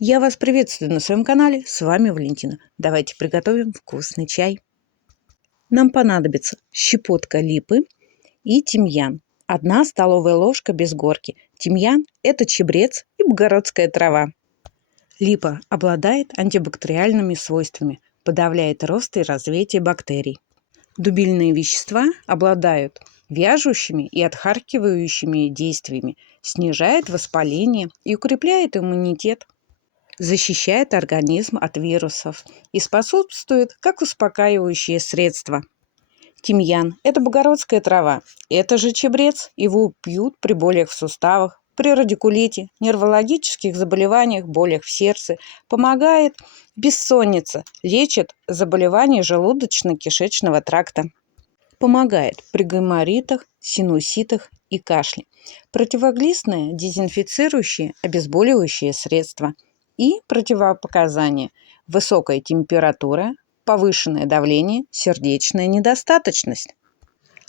Я вас приветствую на своем канале, с вами Валентина. Давайте приготовим вкусный чай. Нам понадобится щепотка липы и тимьян. 1 столовая ложка без горки. Тимьян – это чабрец и богородская трава. Липа обладает антибактериальными свойствами, подавляет рост и развитие бактерий. Дубильные вещества обладают вяжущими и отхаркивающими действиями, снижает воспаление и укрепляет иммунитет. Защищает организм от вирусов и способствует как успокаивающее средство. Тимьян – это богородская трава. Это же чабрец, его пьют при болях в суставах, при радикулите, нервологических заболеваниях, болях в сердце, помогает бессоннице, лечит заболевания желудочно-кишечного тракта. Помогает при гайморитах, синуситах и кашле. Противоглистное, дезинфицирующее, обезболивающее средство. И противопоказания: высокая температура, повышенное давление, сердечная недостаточность.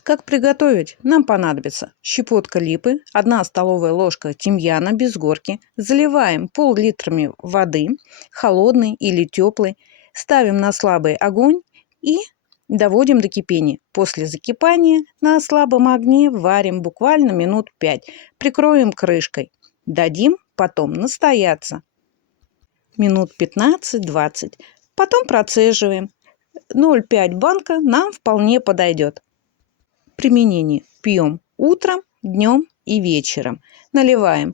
Как приготовить? Нам понадобится щепотка липы, 1 столовая ложка тимьяна без горки. Заливаем пол-литрами воды, холодной или теплой. Ставим на слабый огонь и доводим до кипения. После закипания на слабом огне варим буквально минут 5. Прикроем крышкой. Дадим потом настояться минут 15-20. Потом процеживаем. 0,5 банка нам вполне подойдет. Применение: пьем утром, днем и вечером. Наливаем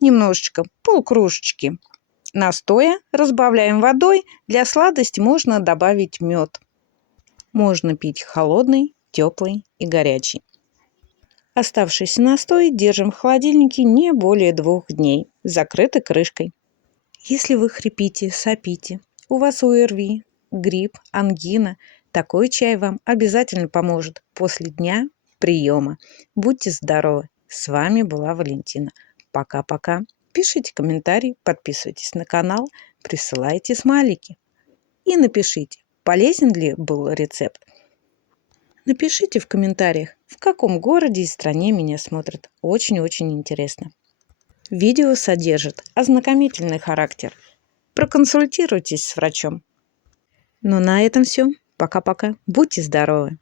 немножечко, полкружечки настоя, разбавляем водой. Для сладости можно добавить мед. Можно пить холодный, теплый и горячий. Оставшийся настой держим в холодильнике не более 2 дней, закрытой крышкой. Если вы хрипите, сопите, у вас ОРВИ, грипп, ангина, такой чай вам обязательно поможет после дня приема. Будьте здоровы! С вами была Валентина. Пока-пока. Пишите комментарии, подписывайтесь на канал, присылайте смайлики. И напишите, полезен ли был рецепт. Напишите в комментариях, в каком городе и стране меня смотрят. Очень-очень интересно. Видео содержит ознакомительный характер. Проконсультируйтесь с врачом. Ну на этом все. Пока-пока. Будьте здоровы!